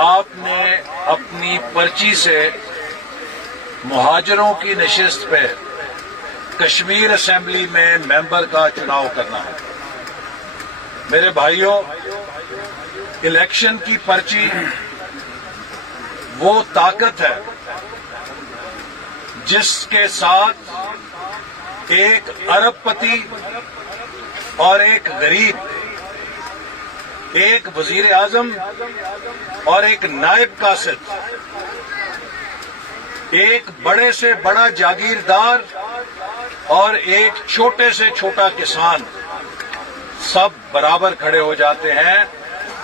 آپ نے اپنی پرچی سے مہاجروں کی نشست پہ کشمیر اسمبلی میں ممبر کا چناؤ کرنا ہے۔ میرے بھائیوں، الیکشن کی پرچی وہ طاقت ہے جس کے ساتھ ایک ارب پتی اور ایک غریب، ایک وزیر اعظم اور ایک نائب قاصد، ایک بڑے سے بڑا جاگیردار اور ایک چھوٹے سے چھوٹا کسان سب برابر کھڑے ہو جاتے ہیں،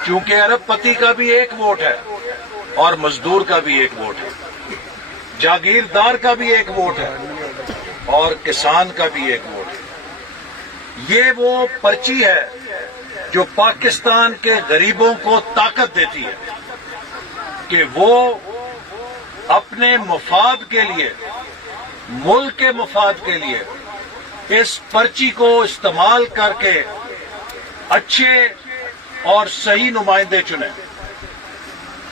کیونکہ ارب پتی کا بھی ایک ووٹ ہے اور مزدور کا بھی ایک ووٹ ہے، جاگیردار کا بھی ایک ووٹ ہے اور کسان کا بھی ایک ووٹ ہے۔ یہ وہ پرچی ہے جو پاکستان کے غریبوں کو طاقت دیتی ہے کہ وہ اپنے مفاد کے لیے، ملک کے مفاد کے لیے اس پرچی کو استعمال کر کے اچھے اور صحیح نمائندے چنیں،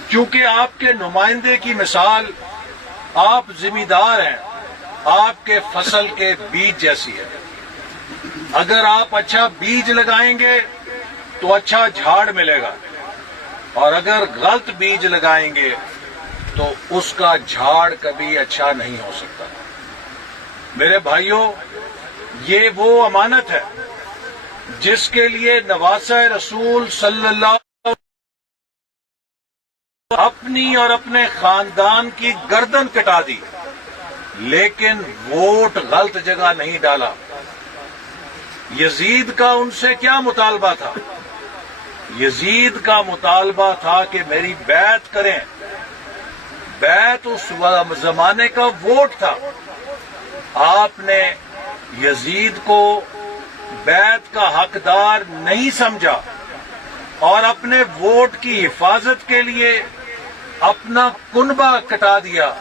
کیونکہ آپ کے نمائندے کی مثال آپ ذمہ دار ہیں، آپ کے فصل کے بیج جیسی ہے۔ اگر آپ اچھا بیج لگائیں گے تو اچھا جھاڑ ملے گا، اور اگر غلط بیج لگائیں گے تو اس کا جھاڑ کبھی اچھا نہیں ہو سکتا۔ میرے بھائیوں، یہ وہ امانت ہے جس کے لیے نواسہ رسول صلی اللہ علیہ وسلم اپنی اور اپنے خاندان کی گردن کٹا دی، لیکن ووٹ غلط جگہ نہیں ڈالا۔ یزید کا ان سے کیا مطالبہ تھا؟ یزید کا مطالبہ تھا کہ میری بیعت کریں۔ بیعت اس زمانے کا ووٹ تھا۔ آپ نے یزید کو بیعت کا حقدار نہیں سمجھا اور اپنے ووٹ کی حفاظت کے لیے اپنا کنبہ کٹا دیا،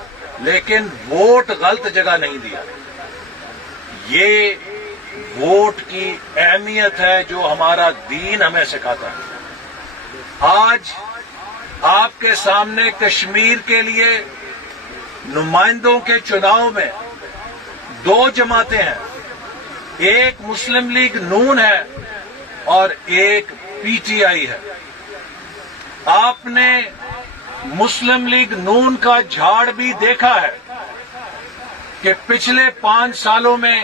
لیکن ووٹ غلط جگہ نہیں دیا۔ یہ ووٹ کی اہمیت ہے جو ہمارا دین ہمیں سکھاتا ہے۔ آج آپ کے سامنے کشمیر کے لیے نمائندوں کے چناؤ میں دو جماعتیں ہیں، ایک مسلم لیگ نون ہے اور ایک پی ٹی آئی ہے۔ آپ نے مسلم لیگ نون کا جھاڑ بھی دیکھا ہے کہ پچھلے 5 سالوں میں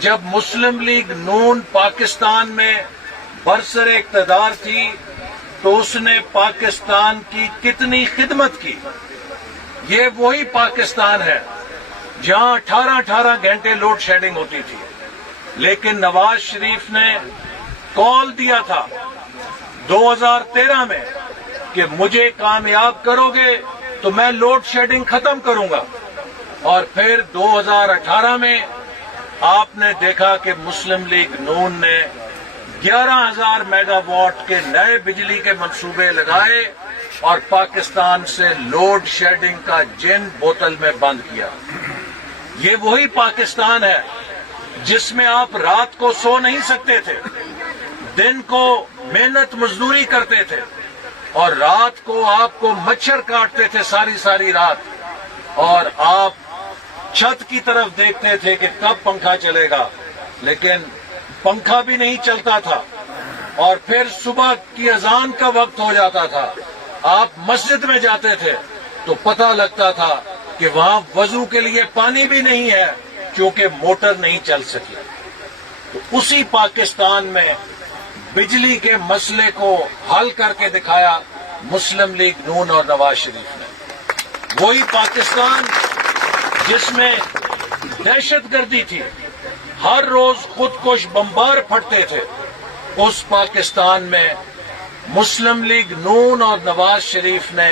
جب مسلم لیگ نون پاکستان میں برسر اقتدار تھی تو اس نے پاکستان کی کتنی خدمت کی۔ یہ وہی پاکستان ہے جہاں 18 گھنٹے لوڈ شیڈنگ ہوتی تھی، لیکن نواز شریف نے کال دیا تھا 2013 میں کہ مجھے کامیاب کرو گے تو میں لوڈ شیڈنگ ختم کروں گا، اور پھر 2018 میں آپ نے دیکھا کہ مسلم لیگ نون نے 11,000 میگا واٹ کے نئے بجلی کے منصوبے لگائے اور پاکستان سے لوڈ شیڈنگ کا جن بوتل میں بند کیا۔ یہ وہی پاکستان ہے جس میں آپ رات کو سو نہیں سکتے تھے، دن کو محنت مزدوری کرتے تھے اور رات کو آپ کو مچھر کاٹتے تھے ساری رات، اور آپ چھت کی طرف دیکھتے تھے کہ کب پنکھا چلے گا، لیکن پنکھا بھی نہیں چلتا تھا، اور پھر صبح کی اذان کا وقت ہو جاتا تھا، آپ مسجد میں جاتے تھے تو پتہ لگتا تھا کہ وہاں وضو کے لیے پانی بھی نہیں ہے کیونکہ موٹر نہیں چل سکی۔ تو اسی پاکستان میں بجلی کے مسئلے کو حل کر کے دکھایا مسلم لیگ نون اور نواز شریف نے۔ وہی پاکستان جس میں دہشت گردی تھی، ہر روز خودکش بمبار پھٹتے تھے، اس پاکستان میں مسلم لیگ نون اور نواز شریف نے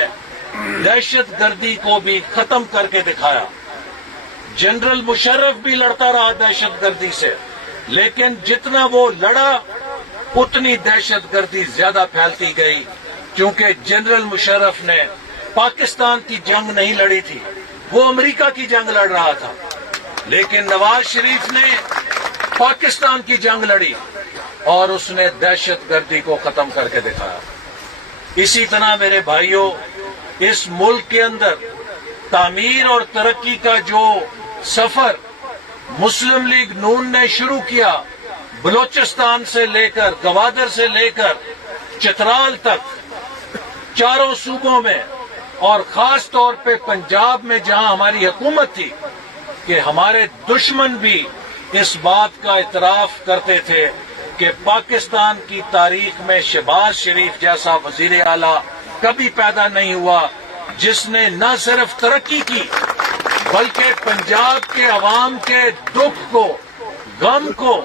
دہشت گردی کو بھی ختم کر کے دکھایا۔ جنرل مشرف بھی لڑتا رہا دہشت گردی سے، لیکن جتنا وہ لڑا اتنی دہشت گردی زیادہ پھیلتی گئی، کیونکہ جنرل مشرف نے پاکستان کی جنگ نہیں لڑی تھی، وہ امریکہ کی جنگ لڑ رہا تھا، لیکن نواز شریف نے پاکستان کی جنگ لڑی اور اس نے دہشت گردی کو ختم کر کے دکھایا۔ اسی طرح میرے بھائیوں، اس ملک کے اندر تعمیر اور ترقی کا جو سفر مسلم لیگ نون نے شروع کیا، بلوچستان سے لے کر گوادر سے لے کر چترال تک، چاروں صوبوں میں اور خاص طور پہ پنجاب میں جہاں ہماری حکومت تھی، کہ ہمارے دشمن بھی اس بات کا اعتراف کرتے تھے کہ پاکستان کی تاریخ میں شہباز شریف جیسا وزیر اعلیٰ کبھی پیدا نہیں ہوا جس نے نہ صرف ترقی کی بلکہ پنجاب کے عوام کے دکھ کو، غم کو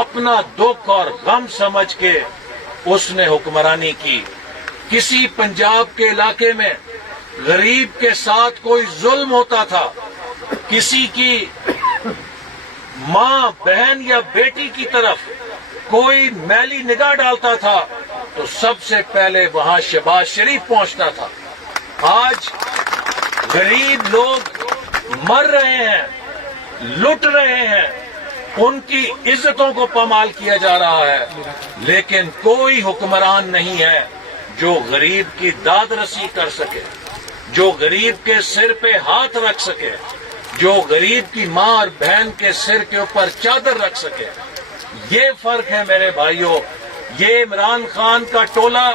اپنا دکھ اور غم سمجھ کے اس نے حکمرانی کی۔ کسی پنجاب کے علاقے میں غریب کے ساتھ کوئی ظلم ہوتا تھا، کسی کی ماں، بہن یا بیٹی کی طرف کوئی میلی نگاہ ڈالتا تھا تو سب سے پہلے وہاں شہباز شریف پہنچتا تھا۔ آج غریب لوگ مر رہے ہیں، لٹ رہے ہیں، ان کی عزتوں کو پامال کیا جا رہا ہے، لیکن کوئی حکمران نہیں ہے جو غریب کی داد رسی کر سکے، جو غریب کے سر پہ ہاتھ رکھ سکے، جو غریب کی ماں اور بہن کے سر کے اوپر چادر رکھ سکے۔ یہ فرق ہے میرے بھائیوں۔ یہ عمران خان کا ٹولہ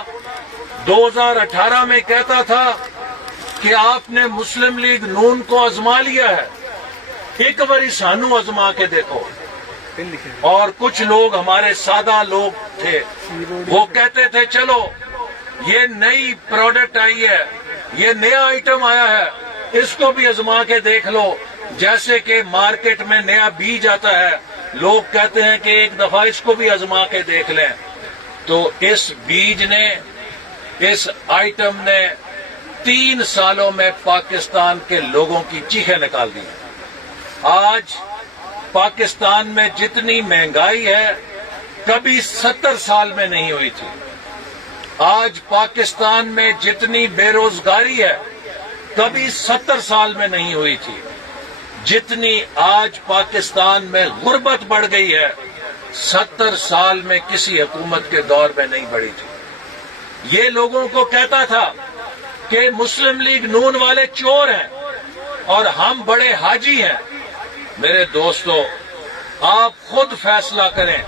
2018 میں کہتا تھا کہ آپ نے مسلم لیگ نون کو آزما لیا ہے، ایک باری سانو آزما کے دیکھو۔ اور کچھ لوگ ہمارے سادہ لوگ تھے، وہ کہتے تھے چلو یہ نئی پروڈکٹ آئی ہے، یہ نیا آئٹم آیا ہے، اس کو بھی آزما کے دیکھ لو۔ جیسے کہ مارکیٹ میں نیا بیج آتا ہے، لوگ کہتے ہیں کہ ایک دفعہ اس کو بھی آزما کے دیکھ لیں۔ تو اس بیج نے، اس آئٹم نے 3 سالوں میں پاکستان کے لوگوں کی چیخیں نکال دی۔ آج پاکستان میں جتنی مہنگائی ہے کبھی 70 سال میں نہیں ہوئی تھی۔ آج پاکستان میں جتنی بے روزگاری ہے کبھی 70 سال میں نہیں ہوئی تھی۔ جتنی آج پاکستان میں غربت بڑھ گئی ہے 70 سال میں کسی حکومت کے دور میں نہیں بڑھی تھی۔ یہ لوگوں کو کہتا تھا کہ مسلم لیگ نون والے چور ہیں اور ہم بڑے حاجی ہیں۔ میرے دوستو، آپ خود فیصلہ کریں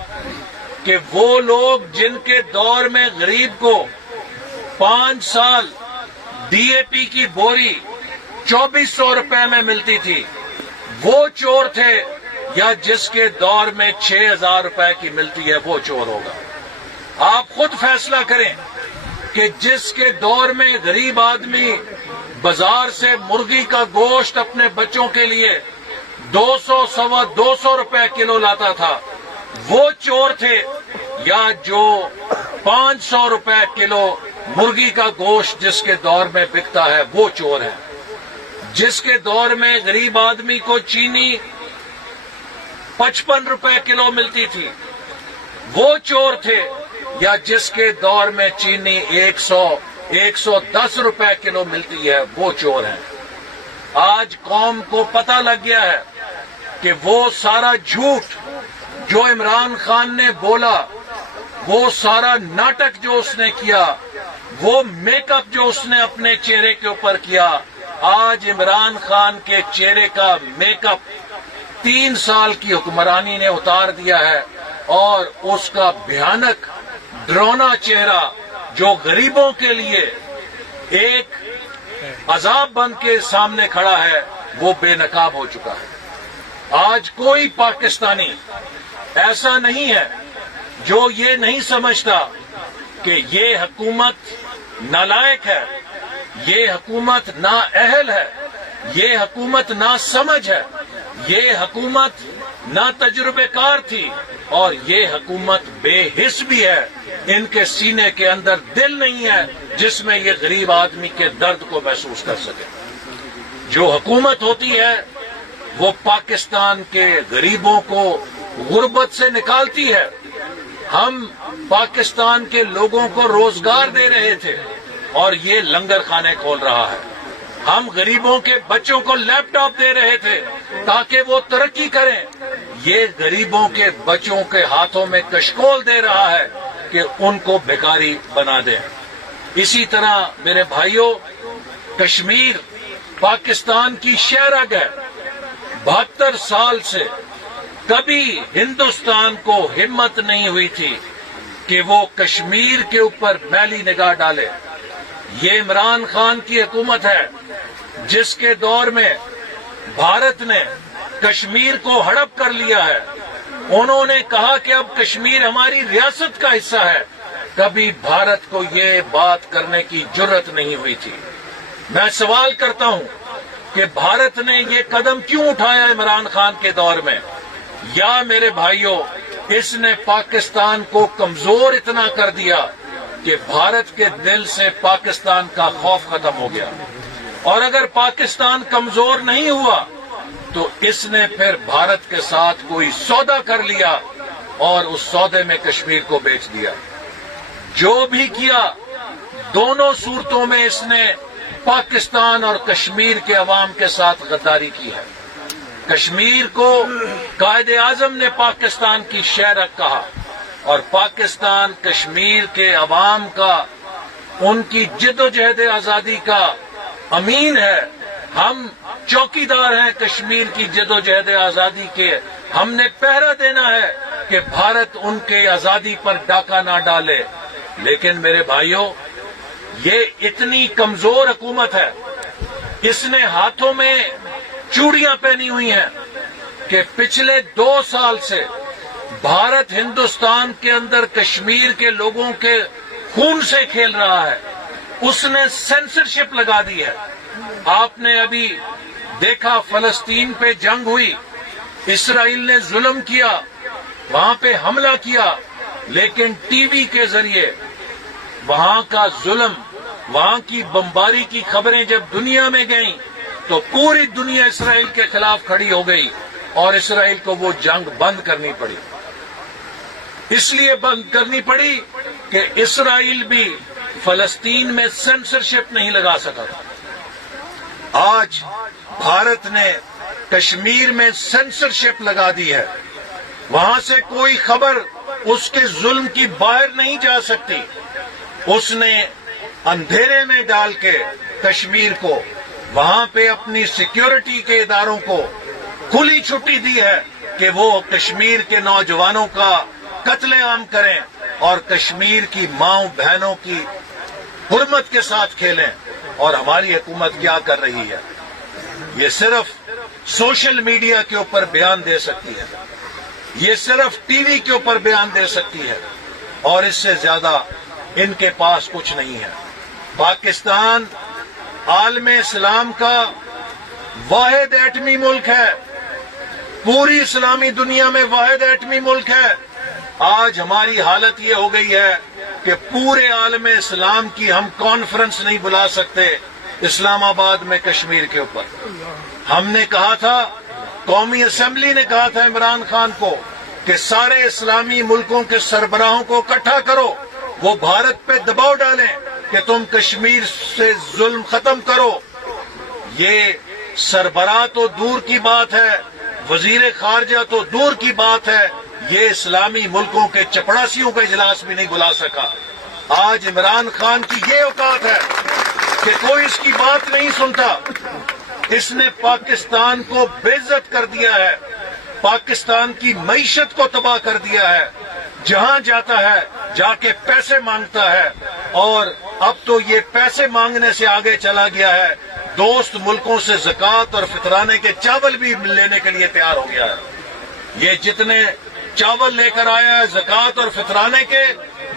کہ وہ لوگ جن کے دور میں غریب کو 5 سال ڈی اے پی کی بوری 2400 روپے میں ملتی تھی، وہ چور تھے یا جس کے دور میں 6000 روپے کی ملتی ہے وہ چور ہوگا؟ آپ خود فیصلہ کریں کہ جس کے دور میں غریب آدمی بازار سے مرغی کا گوشت اپنے بچوں کے لیے 200 سوا 200 روپے کلو لاتا تھا، وہ چور تھے یا جو 500 روپے کلو مرغی کا گوشت جس کے دور میں بکتا ہے وہ چور ہے؟ جس کے دور میں غریب آدمی کو چینی 55 روپے کلو ملتی تھی وہ چور تھے یا جس کے دور میں چینی 110 روپے کلو ملتی ہے وہ چور ہیں؟ آج قوم کو پتہ لگ گیا ہے کہ وہ سارا جھوٹ جو عمران خان نے بولا، وہ سارا ناٹک جو اس نے کیا، وہ میک اپ جو اس نے اپنے چہرے کے اوپر کیا، آج عمران خان کے چہرے کا میک اپ 3 سال کی حکمرانی نے اتار دیا ہے اور اس کا بھیانک ڈرونا چہرہ جو غریبوں کے لیے ایک عذاب بن کے سامنے کھڑا ہے وہ بے نقاب ہو چکا ہے۔ آج کوئی پاکستانی ایسا نہیں ہے جو یہ نہیں سمجھتا کہ یہ حکومت نالائق ہے، یہ حکومت نااہل ہے، یہ حکومت ناسمجھ ہے، یہ حکومت نا تجربے کار تھی اور یہ حکومت بے حس بھی ہے۔ ان کے سینے کے اندر دل نہیں ہے جس میں یہ غریب آدمی کے درد کو محسوس کر سکے۔ جو حکومت ہوتی ہے وہ پاکستان کے غریبوں کو غربت سے نکالتی ہے۔ ہم پاکستان کے لوگوں کو روزگار دے رہے تھے اور یہ لنگر خانے کھول رہا ہے۔ ہم غریبوں کے بچوں کو لیپ ٹاپ دے رہے تھے تاکہ وہ ترقی کریں، یہ غریبوں کے بچوں کے ہاتھوں میں کشکول دے رہا ہے کہ ان کو بھکاری بنا دیں۔ اسی طرح میرے بھائیوں، کشمیر پاکستان کی شہرگ ہے۔ 72 سال سے کبھی ہندوستان کو ہمت نہیں ہوئی تھی کہ وہ کشمیر کے اوپر میلی نگاہ ڈالے۔ یہ عمران خان کی حکومت ہے جس کے دور میں بھارت نے کشمیر کو ہڑپ کر لیا ہے۔ انہوں نے کہا کہ اب کشمیر ہماری ریاست کا حصہ ہے۔ کبھی بھارت کو یہ بات کرنے کی جرت نہیں ہوئی تھی۔ میں سوال کرتا ہوں کہ بھارت نے یہ قدم کیوں اٹھایا عمران خان کے دور میں؟ یا میرے بھائیوں، اس نے پاکستان کو کمزور اتنا کر دیا کہ بھارت کے دل سے پاکستان کا خوف ختم ہو گیا۔ اور اگر پاکستان کمزور نہیں ہوا تو اس نے پھر بھارت کے ساتھ کوئی سودا کر لیا اور اس سودے میں کشمیر کو بیچ دیا۔ جو بھی کیا، دونوں صورتوں میں اس نے پاکستان اور کشمیر کے عوام کے ساتھ غداری کی ہے۔ کشمیر کو قائد اعظم نے پاکستان کی شہرگ کہا، اور پاکستان کشمیر کے عوام کا، ان کی جد و جہد آزادی کا امین ہے۔ ہم چوکیدار ہیں کشمیر کی جد و جہد آزادی کے۔ ہم نے پہرا دینا ہے کہ بھارت ان کے آزادی پر ڈاکہ نہ ڈالے۔ لیکن میرے بھائیوں، یہ اتنی کمزور حکومت ہے، اس نے ہاتھوں میں چوڑیاں پہنی ہوئی ہیں کہ پچھلے 2 سال سے بھارت ہندوستان کے اندر کشمیر کے لوگوں کے خون سے کھیل رہا ہے۔ اس نے سینسرشپ لگا دی ہے۔ آپ نے ابھی دیکھا فلسطین پہ جنگ ہوئی، اسرائیل نے ظلم کیا، وہاں پہ حملہ کیا، لیکن ٹی وی کے ذریعے وہاں کا ظلم، وہاں کی بمباری کی خبریں جب دنیا میں گئیں تو پوری دنیا اسرائیل کے خلاف کھڑی ہو گئی، اور اسرائیل کو وہ جنگ بند کرنی پڑی۔ اس لیے بند کرنی پڑی کہ اسرائیل بھی فلسطین میں سینسرشپ نہیں لگا سکا تھا۔ آج بھارت نے کشمیر میں سینسرشپ لگا دی ہے۔ وہاں سے کوئی خبر اس کے ظلم کی باہر نہیں جا سکتی۔ اس نے اندھیرے میں ڈال کے کشمیر کو، وہاں پہ اپنی سیکیورٹی کے اداروں کو کھلی چھٹی دی ہے کہ وہ کشمیر کے نوجوانوں کا قتل عام کریں اور کشمیر کی ماؤں بہنوں کی حرمت کے ساتھ کھیلیں۔ اور ہماری حکومت کیا کر رہی ہے؟ یہ صرف سوشل میڈیا کے اوپر بیان دے سکتی ہے، یہ صرف ٹی وی کے اوپر بیان دے سکتی ہے، اور اس سے زیادہ ان کے پاس کچھ نہیں ہے۔ پاکستان عالم اسلام کا واحد ایٹمی ملک ہے، پوری اسلامی دنیا میں واحد ایٹمی ملک ہے۔ آج ہماری حالت یہ ہو گئی ہے کہ پورے عالم اسلام کی ہم کانفرنس نہیں بلا سکتے اسلام آباد میں کشمیر کے اوپر۔ ہم نے کہا تھا، قومی اسمبلی نے کہا تھا عمران خان کو کہ سارے اسلامی ملکوں کے سربراہوں کو اکٹھا کرو، وہ بھارت پہ دباؤ ڈالیں کہ تم کشمیر سے ظلم ختم کرو۔ یہ سربراہ تو دور کی بات ہے، وزیر خارجہ تو دور کی بات ہے، یہ اسلامی ملکوں کے چپڑاسیوں کا اجلاس بھی نہیں بلا سکا۔ آج عمران خان کی یہ اوقات ہے کہ کوئی اس کی بات نہیں سنتا۔ اس نے پاکستان کو بے عزت کر دیا ہے، پاکستان کی معیشت کو تباہ کر دیا ہے۔ جہاں جاتا ہے جا کے پیسے مانگتا ہے، اور اب تو یہ پیسے مانگنے سے آگے چلا گیا ہے، دوست ملکوں سے زکوٰۃ اور فطرانے کے چاول بھی لینے کے لیے تیار ہو گیا ہے۔ یہ جتنے چاول لے کر آیا ہے زکوٰۃ اور فطرانے کے،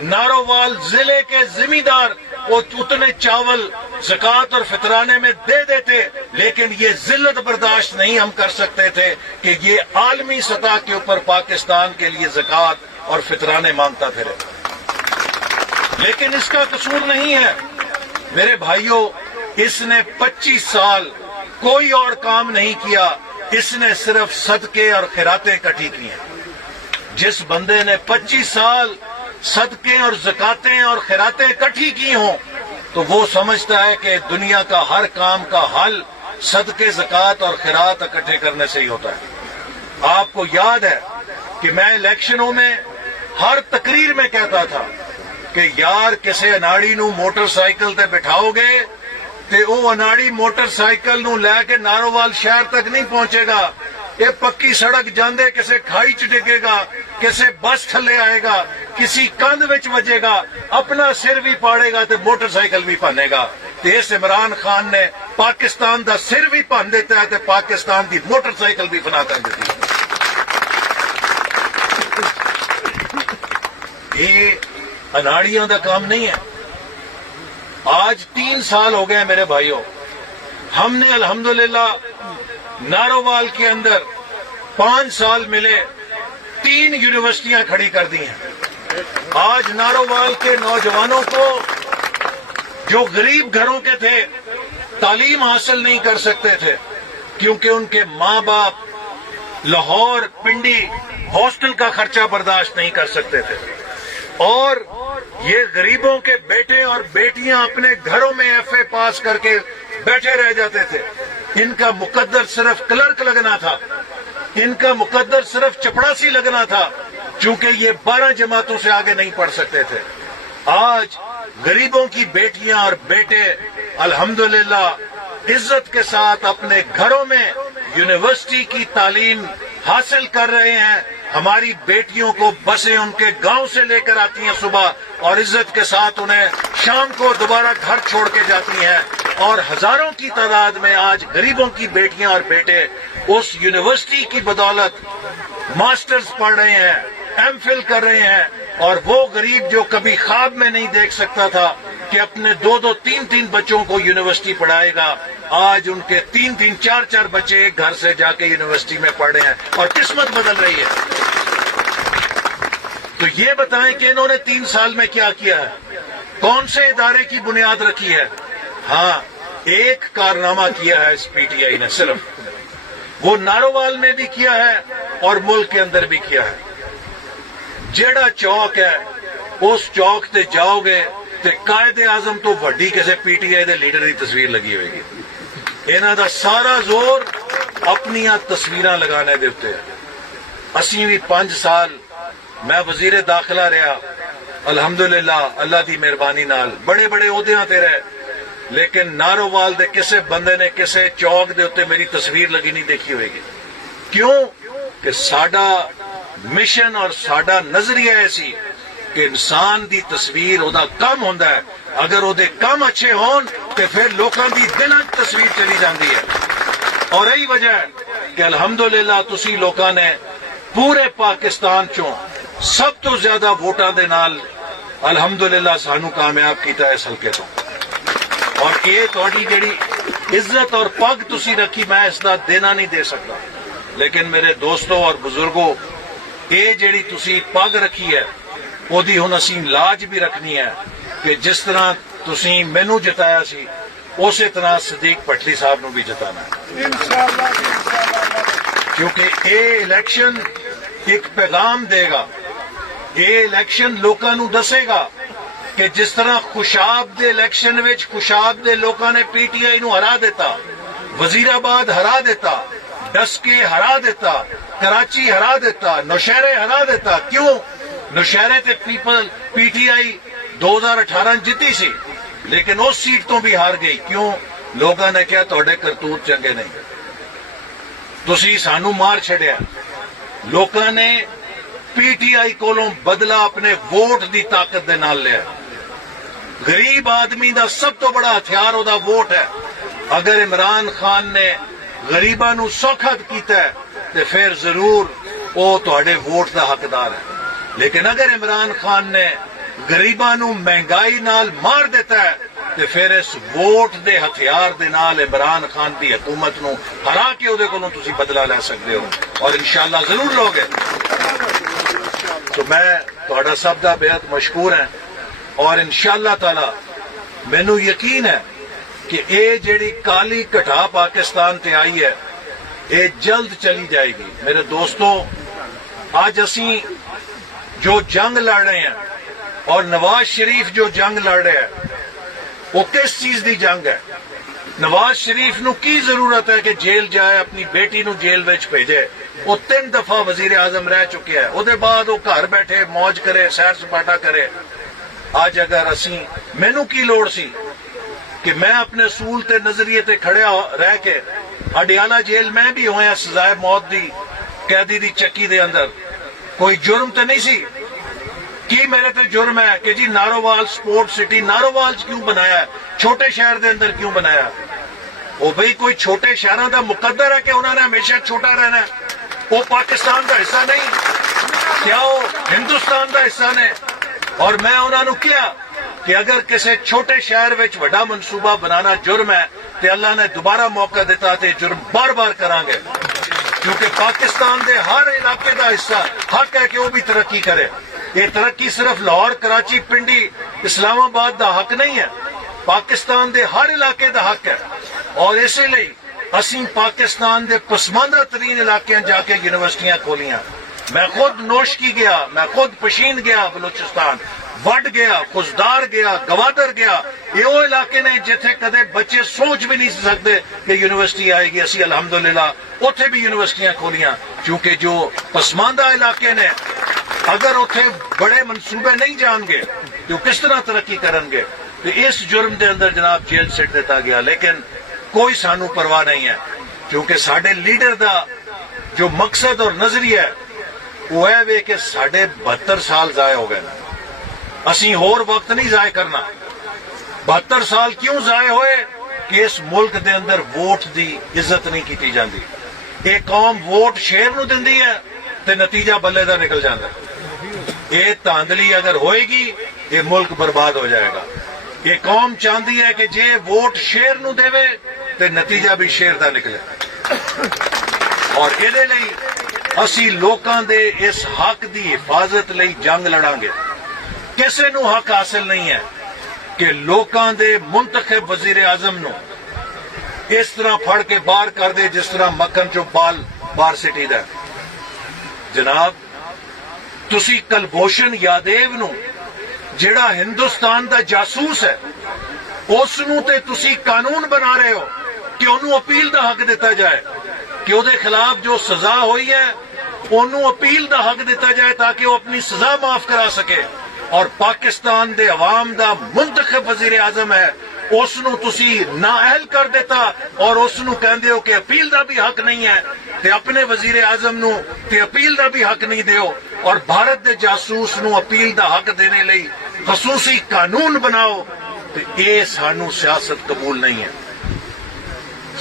نارووال ضلع کے زمیندار وہ اتنے چاول زکوٰۃ اور فطرانے میں دے دیتے، لیکن یہ ذلت برداشت نہیں ہم کر سکتے تھے کہ یہ عالمی سطح کے اوپر پاکستان کے لیے زکوٰۃ اور فطرانے مانگتا پھرے۔ لیکن اس کا قصور نہیں ہے میرے بھائیوں، اس نے 25 سال کوئی اور کام نہیں کیا، اس نے صرف صدقے اور خیراتیں اکٹھی کی ہیں۔ جس بندے نے 25 سال صدقے اور زکاتیں اور خیراتیں اکٹھی کی ہوں تو وہ سمجھتا ہے کہ دنیا کا ہر کام کا حل صدقے، زکات اور خیرات اکٹھے کرنے سے ہی ہوتا ہے۔ آپ کو یاد ہے کہ میں الیکشنوں میں ہر تقریر میں کہتا تھا کہ یار کسے اناڑی نو موٹر سائیکل تے بٹھاؤ گے تے او اناڑی موٹر سائیکل نو لے کے نارووال شہر تک نہیں پہنچے گا. یہ پکی سڑک جاندے کسے کھائی چ ڈگے گا, کسے بس تھلے آئے گا, کسی کندھ وچ وجے گا, اپنا سر بھی پاڑے گا تے موٹر سائیکل بھی پانے گا. تے اس عمران خان نے پاکستان دا سر بھی پان دیتا ہے تے پاکستان دی موٹر سائیکل بھی فنا کر دیتی ہے. یہ اناڑیاں دا کام نہیں ہے. آج 3 سال ہو گئے میرے بھائیوں, ہم نے الحمدللہ نارووال کے اندر 5 سال ملے 3 یونیورسٹیاں کھڑی کر دی ہیں. آج نارووال کے نوجوانوں کو جو غریب گھروں کے تھے, تعلیم حاصل نہیں کر سکتے تھے کیونکہ ان کے ماں باپ لاہور پنڈی ہاسٹل کا خرچہ برداشت نہیں کر سکتے تھے, اور یہ غریبوں کے بیٹے اور بیٹیاں اپنے گھروں میں FA پاس کر کے بیٹھے رہ جاتے تھے. ان کا مقدر صرف کلرک لگنا تھا, ان کا مقدر صرف چپڑاسی لگنا تھا, چونکہ یہ 12 جماعتوں سے آگے نہیں پڑھ سکتے تھے. آج غریبوں کی بیٹیاں اور بیٹے الحمدللہ عزت کے ساتھ اپنے گھروں میں یونیورسٹی کی تعلیم حاصل کر رہے ہیں. ہماری بیٹیوں کو بسیں ان کے گاؤں سے لے کر آتی ہیں صبح, اور عزت کے ساتھ انہیں شام کو دوبارہ گھر چھوڑ کے جاتی ہیں. اور ہزاروں کی تعداد میں آج غریبوں کی بیٹیاں اور بیٹے اس یونیورسٹی کی بدولت ماسٹرز پڑھ رہے ہیں, MPhil کر رہے ہیں. اور وہ غریب جو کبھی خواب میں نہیں دیکھ سکتا تھا کہ اپنے 2-2, 3-3 بچوں کو یونیورسٹی پڑھائے گا, آج ان کے 3-3, 4-4 بچے ایک گھر سے جا کے یونیورسٹی میں پڑھ رہے ہیں, اور قسمت بدل رہی ہے. تو یہ بتائیں کہ انہوں نے 3 سال میں کیا کیا ہے, کون سے ادارے کی بنیاد رکھی ہے؟ ہاں, ایک کارنامہ کیا ہے اس PTI نے, صرف وہ نارووال میں بھی کیا ہے اور ملک کے اندر بھی کیا ہے. جیڑا چوک ہے اس چوک تے جاؤ گے تے قائد اعظم تو وڈی کسے PTI دے لیڈر دی تصویر لگی ہوئے گی. انہاں دا سارا زور اپنی تصویراں لگانے دے اوتے ہے. اسی بھی 5 سال میں وزیر داخلہ رہا, الحمدللہ اللہ دی مہربانی نال بڑے بڑے عہدیاں تے رہے, لیکن نارووال دے کسے بندے نے کسے چوک دے اوتے میری تصویر لگی نہیں دیکھی ہوئے گی. کیوں کہ ساڈا مشن اور ساڈا نظریہ ایسی کہ انسان دی تصویر او دا کم ہوندا ہے, اگر او دے کم اچھے ہون تے پھر لوکاں دی دلاں تصویر چلی جاندی ہے. اور یہی وجہ ہے کہ الحمدللہ تسی لوکاں نے پورے پاکستان چوں سب تو زیادہ ووٹاں دے نال الحمدللہ سانو کامیاب کیتا ہے اس حلقے تو. اور یہ تہاڈی جڑی عزت اور پگ تسی رکھی میں اس دا دینا نہیں دے سکتا, لیکن میرے دوستوں اور بزرگوں یہ جڑی تسی پگ رکھی ہے وہ دی ہن اسی لاج بھی رکھنی ہے کہ جس طرح تسی مینوں جتایا سی اسی طرح صدیق پٹلی صاحب نو بھی جتانا ہے انشاءاللہ. کیونکہ یہ الیکشن ایک پیغام دے گا, یہ الیکشن لوکاں نو دسے گا کہ جس طرح خوشاب دے الیکشن وچ خوشاب دے لوکاں نے PTI نو ہرا دیتا, وزیر آباد ہرا دیتا, ڈسکے ہرا دیتا, کراچی ہرا دیتا, نوشہرے ہرا دیتا. کیوں؟ نوشہرے تے PTI 2018 جیتی سی, لیکن اس سیٹ تو بھی ہار گئی. کیوں؟ لوگوں نے کہا تہاڈے کرتوت چنگے نہیں, تسی سانو مار چھڑیا. لوگوں نے PTI کولوں بدلہ اپنے ووٹ دی طاقت دے نال لیا. غریب آدمی دا سب تو بڑا ہتھیار او دا ووٹ ہے. اگر عمران خان نے غریباں نو سوکھا کیتا ہے تے پھر ضرور او تہاڈے ووٹ دا حقدار ہے. لیکن اگر عمران خان نے غریباں نو مہنگائی نال مار دیتا ہے تے پھر اس ووٹ دے ہتھیار دے نال عمران خان دی حکومت نو ہرا کے او دے کولوں تسی بدلہ لے سکتے ہو, اور انشاءاللہ ضرور لوگے. تو میں تہاڈا سب دا بہت مشکور ہاں, اور انشاءاللہ تعالی مینوں یقین ہے کہ اے جیڑی کالی کٹا پاکستان تے آئی ہے اے جلد چلی جائے گی. میرے دوستو, آج اسی جو جنگ لڑ رہے ہیں اور نواز شریف جو جنگ لڑ رہے ہیں وہ کس چیز دی جنگ ہے؟ نواز شریف نو کی ضرورت ہے کہ جیل جائے, اپنی بیٹی نو جیل وچ بھیجے؟ وہ 3 دفعہ وزیر اعظم رہ چکے ہیں, وہ دے بعد وہ گھر بیٹھے موج کرے, سیر سپاٹا کرے. اج اگر اسی مینوں کی لوڑ سی کہ میں اپنے اصول تے نظریے تے کھڑیا رہ کے اڈیالہ جیل میں بھی ہویا سزائے موت دی قیدی دی چکی دے اندر کوئی جرم تے نہیں سی کی میرے تے جرم ہے کہ جی نارووال سپورٹ سٹی نارووال کیوں بنایا ہے چھوٹے شہر دے اندر کیوں بنایا وہ بھئی کوئی چھوٹے شہروں دا مقدر ہے کہ انہوں نے ہمیشہ چھوٹا رہنا ہے وہ پاکستان دا حصہ نہیں کیا وہ ہندوستان دا حصہ نے اور میں انہوں نے کیا کہ اگر کسی چھوٹے شہر وچ بڑا منصوبہ بنانا جرم ہے تو اللہ نے دوبارہ موقع دیتا تے جرم بار بار کریں گے کیونکہ پاکستان دے ہر علاقے دا حصہ حق ہے کہ وہ بھی ترقی کرے یہ ترقی صرف لاہور کراچی پنڈی اسلام آباد دا حق نہیں ہے پاکستان دے ہر علاقے دا حق ہے اور اسی لیے اسی پاکستان دے پسماندہ ترین علاقے جا کے یونیورسٹیاں کھولیاں میں خود نوشکی گیا میں خود پشین گیا بلوچستان وڈ گیا خزدار گیا گوادر گیا یہ وہ علاقے نے جتھے کدے بچے سوچ بھی نہیں سکتے کہ یونیورسٹی آئے گی اسی الحمدللہ اتھے بھی یونیورسٹیاں کھولیاں کیونکہ جو پسماندہ علاقے نے اگر اتھے بڑے منصوبے نہیں جان گے تو کس طرح ترقی کرن گے تو اس جرم دے اندر جناب جیل سٹ دیتا گیا لیکن کوئی سانو پرواہ نہیں ہے کیونکہ ساڈے لیڈر دا جو مقصد اور نظریہ ہے وہ ہے کہ ساڈے 72 سال ضائع ہو گئے اسی ہور وقت نہیں ضائع کرنا 72 سال کیوں ضائع ہوئے کہ اس ملک دے اندر ووٹ دی عزت نہیں کیتی جاندی یہ قوم ووٹ شیر نو دیندی ہے تے نتیجہ بلے دا نکل جاندہ یہ تاندلی اگر ہوئے گی یہ ملک برباد ہو جائے گا یہ قوم چاہتی ہے کہ جے ووٹ شیر نو دے تے نتیجہ بھی شیر دا نکلے اور یہ لئی اسی لوکاں دے اس حق دی حفاظت لئی جنگ لڑاں گے کسے نو حق حاصل نہیں ہے کہ لوکاں دے منتخب وزیر اعظم نو اس طرح پھڑ کے باہر کر دے جس طرح مکھن چو بال باہر سٹی دا جناب تسی کلبھوشن یادیو نو جڑا ہندوستان دا جاسوس ہے اس نو تے تسی قانون بنا رہے ہو کہ انہوں اپیل دا حق دیتا جائے کہ وہ دے خلاف جو سزا ہوئی ہے انہوں اپیل دا حق دیتا جائے تاکہ وہ اپنی سزا معاف کرا سکے اور پاکستان دے عوام دا منتخب وزیر اعظم ہے اس نو تسی نااہل کر دیتا اور اس نو کہندے ہو کہ اپیل دا بھی حق نہیں ہے تے اپنے وزیر اعظم نو تے اپیل دا بھی حق نہیں دیو اور بھارت دے جاسوس نو اپیل دا حق دینے لئی خصوصی قانون بناؤ تے اے سانو سیاست قبول نہیں ہے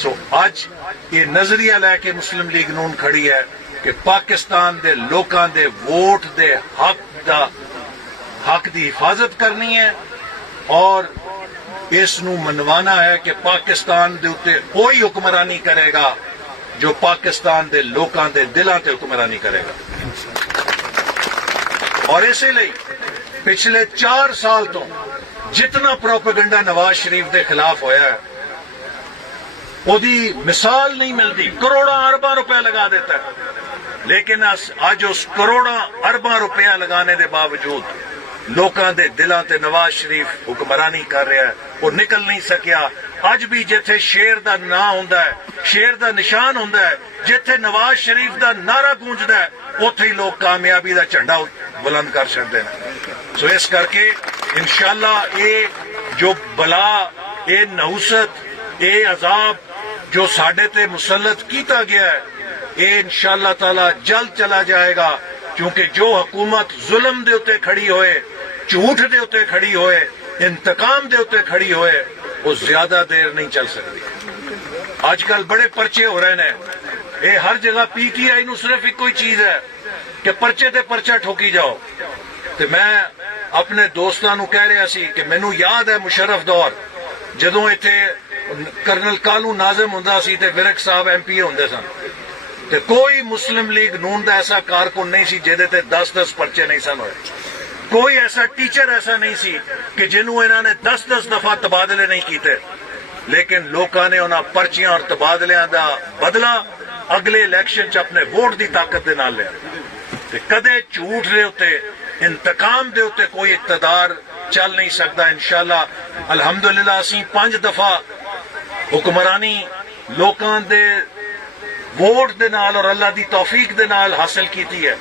سو آج یہ نظریہ لے کے مسلم لیگ نون کھڑی ہے کہ پاکستان دے لوکاں دے ووٹ دے حق دی حفاظت کرنی ہے اور اس نو منوانا ہے کہ پاکستان دے اتے کوئی حکمرانی کرے گا جو پاکستان دے لوکاں دے دلاں تے حکمرانی کرے گا اور اسی لئے پچھلے 4 سال تو جتنا پروپیگنڈا نواز شریف دے خلاف ہویا ہے وہ دی مثال نہیں ملتی کروڑا ارباں روپے لگا دیتا ہے لیکن آج اس کروڑا ارباں روپیہ لگانے دے باوجود لوکاں دے دلاں تے نواز شریف حکمرانی کر رہا ہے وہ نکل نہیں سکیا اج بھی جتھے شیر دا نا ہوندا ہے شیر دا نشان ہوندا ہے جتھے نواز شریف دا نعرہ گونجدا ہے اوتھے ہی لوگ کامیابی دا جھنڈا بلند کر چھڑدے ہیں سو اس کر کے انشاءاللہ یہ جو بلا یہ نحوست یہ عذاب جو ساڈے تے مسلط کیتا گیا ہے یہ انشاءاللہ تعالی جلد چلا جائے گا کیونکہ جو حکومت ظلم دے اتے کھڑی ہوئے جھوٹ دے اتے کھڑی ہوئے انتقام دے اتے کھڑی ہوئے وہ زیادہ دیر نہیں چل سکتی آج کل بڑے پرچے ہو رہے ہیں یہ ہر جگہ پی ٹی آئی نو صرف ایک کوئی چیز ہے کہ پرچے تے پرچہ ٹھوکی جاؤ تو میں اپنے دوستاں نو کہہ رہا سی کہ مینوں یاد ہے مشرف دور جدوں ایتھے کرنل کالو ناظم ہوندا سی تے ورک صاحب ایم پی ہوندے سن تے کوئی مسلم لیگ نون دا ایسا کارکن نہیں سی جہدے تے 10 پرچے نہیں سن ہوئے کوئی ایسا ٹیچر ایسا نہیں سی کہ جنہوں انہوں نے 10 دفعہ تبادلے نہیں کیتے لیکن لوکاں نے انہاں پرچیاں اور تبادلیاں دا بدلہ اگلے الیکشن چ اپنے ووٹ دی طاقت دے نال لیا تے کدے جھوٹ دے اتے انتقام دے اتے کوئی اقتدار چل نہیں سکتا انشاءاللہ الحمدللہ اسی 5 دفعہ حکمرانی لوکاں دے ووٹ دے نال اور اللہ دی توفیق دے نال حاصل کیتی ہے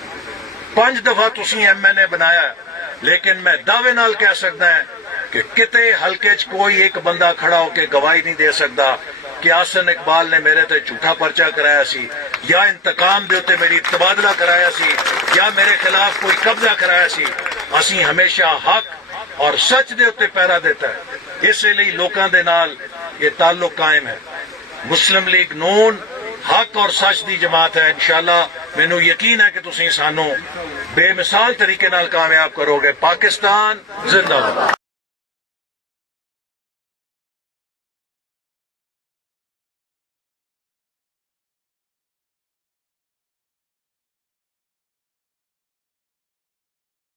5 دفعہ تسی ایم ایل اے بنایا ہے لیکن میں دعوے نال کہہ سکتا ہے کہ کتے حلقے چ کوئی ایک بندہ کھڑا ہو کے گواہی نہیں دے سکتا کہ حسن اقبال نے میرے تے جھوٹا پرچہ کرایا سی، یا انتقام دے اتے میری تبادلہ کرایا سی، یا میرے خلاف کوئی قبضہ کرایا سی۔ اسی ہمیشہ حق اور سچ دے اتے پہرا دیتا ہے، اس لیے لوکاں دے نال یہ تعلق قائم ہے۔ مسلم لیگ نون حق اور سچ دی جماعت ہے، انشاءاللہ مینوں یقین ہے کہ تسی سانو بے مثال طریقے نال کامیاب کرو گے۔ پاکستان زندہ باد۔